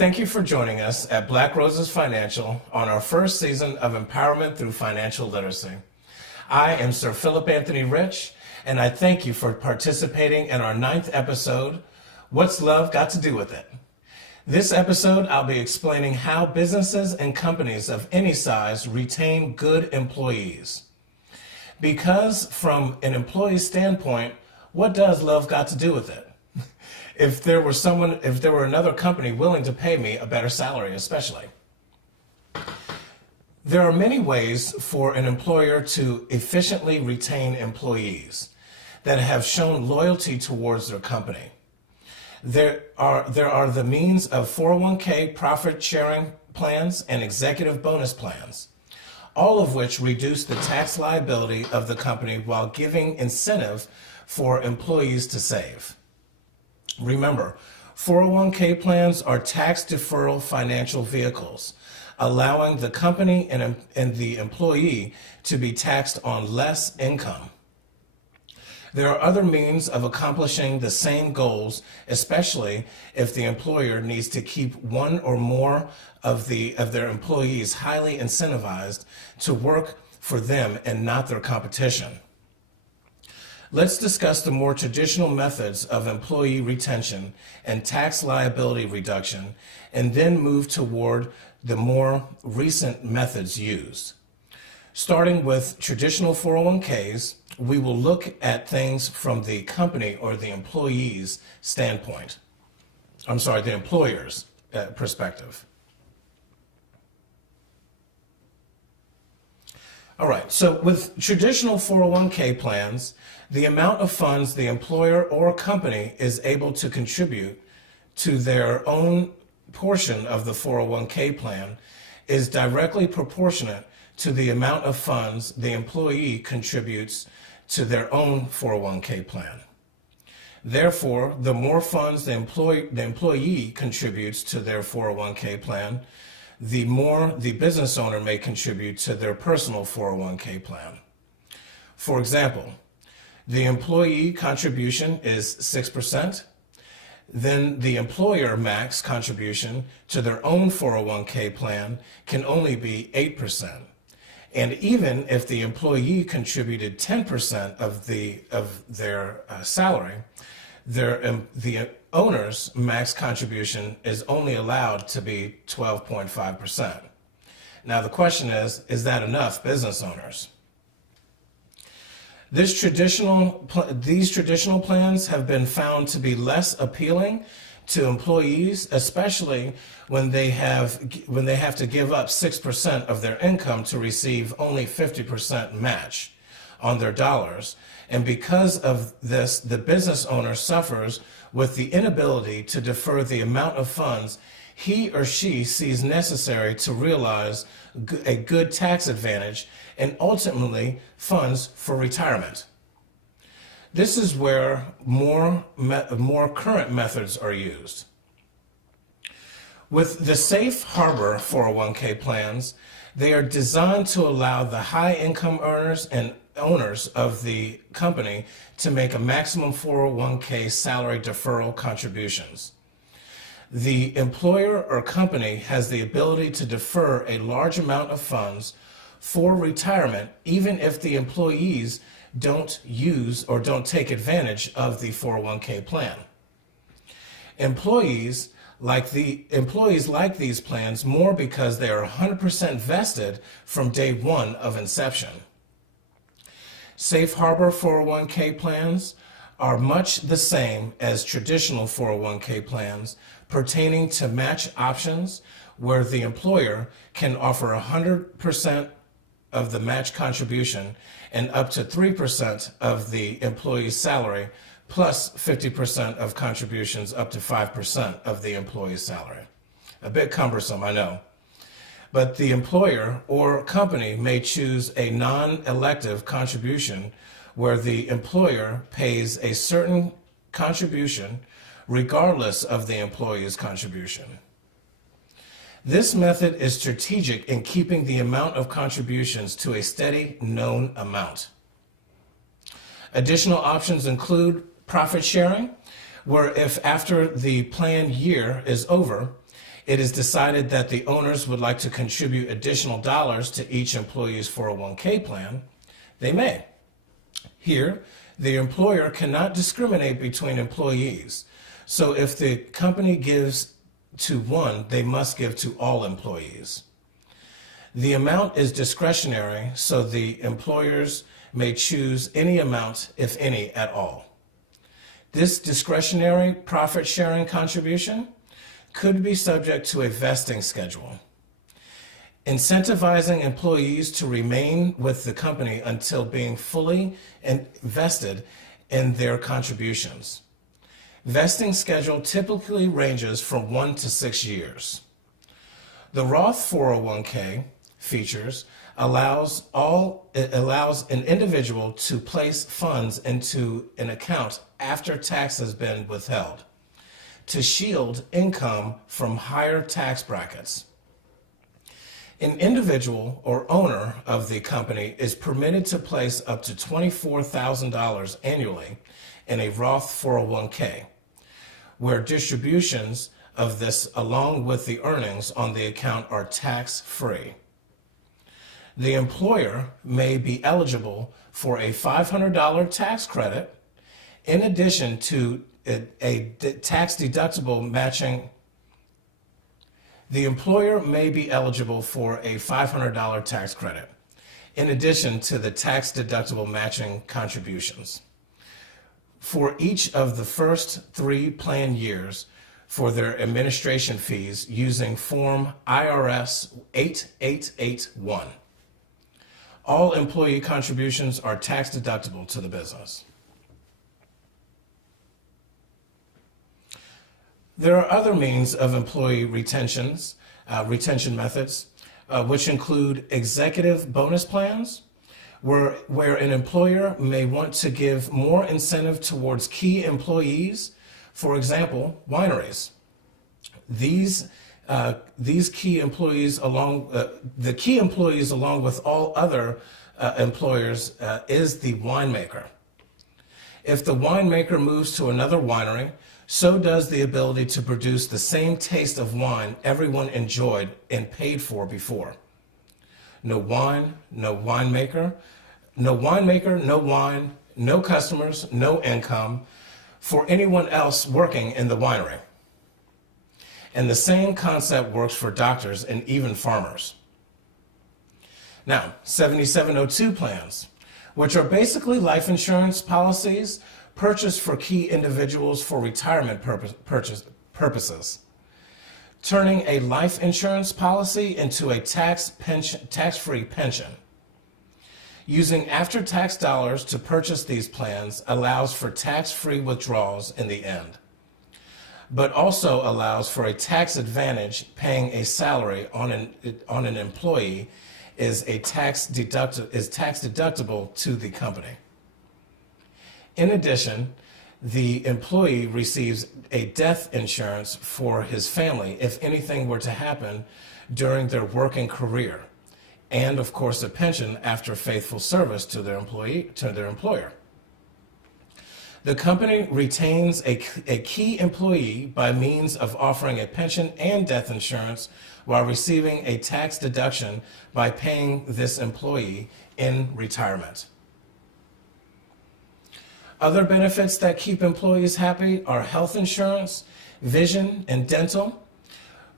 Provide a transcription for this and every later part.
Thank you for joining us at Black Roses Financial on our first season of Empowerment Through Financial Literacy. I am Sir Philip Anthony Rich, and I thank you for participating in our 9th episode, What's Love Got to Do with It? This episode, I'll be explaining how businesses and companies of any size retain good employees. Because from an employee standpoint, what does love got to do with it? If there were another company willing to pay me a better salary, especially. There are many ways for an employer to efficiently retain employees that have shown loyalty towards their company. There are the means of 401k profit sharing plans and executive bonus plans, all of which reduce the tax liability of the company while giving incentive for employees to save. Remember, 401k plans are tax deferral financial vehicles, allowing the company and the employee to be taxed on less income. There are other means of accomplishing the same goals, especially if the employer needs to keep one or more of their employees highly incentivized to work for them and not their competition. Let's discuss the more traditional methods of employee retention and tax liability reduction, and then move toward the more recent methods used. Starting with traditional 401ks, we will look at things from the company or the employee's standpoint. The employer's perspective. All right, so with traditional 401k plans, the amount of funds the employer or company is able to contribute to their own portion of the 401k plan is directly proportionate to the amount of funds the employee contributes to their own 401k plan. Therefore, the more funds the employee contributes to their 401k plan, the more the business owner may contribute to their personal 401k plan. For example, the employee contribution is 6%, then the employer max contribution to their own 401k plan can only be 8%. And even if the employee contributed 10% of their salary, the owner's max contribution is only allowed to be 12.5%. Now the question is that enough, business owners? These traditional plans have been found to be less appealing to employees, especially when they have to give up 6% of their income to receive only 50% match on their dollars. And because of this, the business owner suffers with the inability to defer the amount of funds he or she sees necessary to realize a good tax advantage and ultimately funds for retirement. This is where more current methods are used. With the Safe Harbor 401k plans, they are designed to allow the high income earners and owners of the company to make a maximum 401k salary deferral contributions. The employer or company has the ability to defer a large amount of funds for retirement, even if the employees don't use or don't take advantage of the 401k plan. Employees like these plans more because they are 100% vested from day one of inception. Safe Harbor 401k plans are much the same as traditional 401k plans pertaining to match options, where the employer can offer 100% of the match contribution and up to 3% of the employee's salary, plus 50% of contributions up to 5% of the employee's salary. A bit cumbersome, I know. But the employer or company may choose a non-elective contribution where the employer pays a certain contribution regardless of the employee's contribution. This method is strategic in keeping the amount of contributions to a steady, known amount. Additional options include profit sharing, where if after the planned year is over, it is decided that the owners would like to contribute additional dollars to each employee's 401k plan, they may. Here, the employer cannot discriminate between employees. So if the company gives to one, they must give to all employees. The amount is discretionary, so the employers may choose any amount, if any, at all. This discretionary profit-sharing contribution could be subject to a vesting schedule, incentivizing employees to remain with the company until being fully invested in their contributions. Vesting schedule typically ranges from 1 to 6 years. The Roth 401k features allows an individual to place funds into an account after tax has been withheld to shield income from higher tax brackets. An individual or owner of the company is permitted to place up to $24,000 annually in a Roth 401k, where distributions of this along with the earnings on the account are tax-free. The employer may be eligible for a $500 tax credit in addition to a tax-deductible matching. The employer may be eligible for a $500 tax credit in addition to the tax-deductible matching contributions for each of the first 3 plan years for their administration fees using Form IRS 8881. All employee contributions are tax deductible to the business. There are other means of employee retention methods, which include executive bonus plans, where an employer may want to give more incentive towards key employees, for example, wineries. These key employees the key employees along with all other employers is the winemaker. If the winemaker moves to another winery, so does the ability to produce the same taste of wine everyone enjoyed and paid for before. No wine, no winemaker, no winemaker, no wine, no customers, no income for anyone else working in the winery. And the same concept works for doctors and even farmers. Now, 7702 plans, which are basically life insurance policies purchased for key individuals for retirement purposes, turning a life insurance policy into a tax-free pension. Using after-tax dollars to purchase these plans allows for tax-free withdrawals in the end, but also allows for a tax advantage. Paying a salary on an employee is tax deductible to the company. In addition, the employee receives a death insurance for his family if anything were to happen during their working career, and of course a pension after faithful service to their employer. The company retains a key employee by means of offering a pension and death insurance while receiving a tax deduction by paying this employee in retirement. Other benefits that keep employees happy are health insurance, vision, and dental,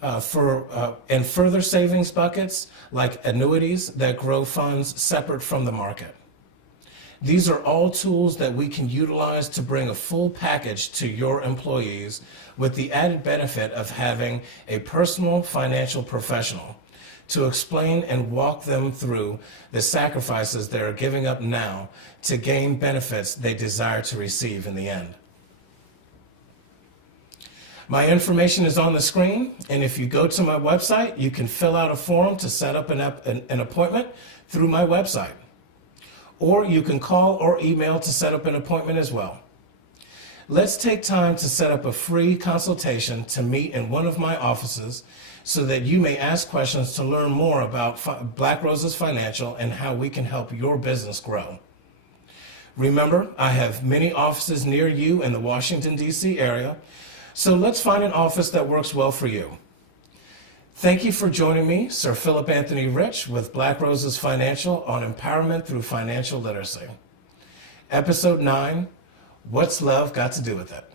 and further savings buckets like annuities that grow funds separate from the market. These are all tools that we can utilize to bring a full package to your employees with the added benefit of having a personal financial professional to explain and walk them through the sacrifices they are giving up now to gain benefits they desire to receive in the end. My information is on the screen, and if you go to my website, you can fill out a form to set up an appointment through my website. Or you can call or email to set up an appointment as well. Let's take time to set up a free consultation to meet in one of my offices so that you may ask questions to learn more about Black Roses Financial and how we can help your business grow. Remember, I have many offices near you in the Washington, D.C. area, so let's find an office that works well for you. Thank you for joining me, Sir Philip Anthony Rich, with Black Roses Financial on empowerment through financial literacy. Episode 9, What's Love Got to Do with It?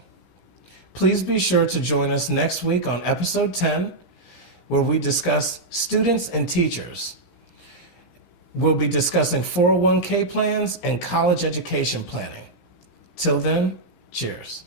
Please be sure to join us next week on episode 10, where we discuss students and teachers. We'll be discussing 401k plans and college education planning. Till then, cheers.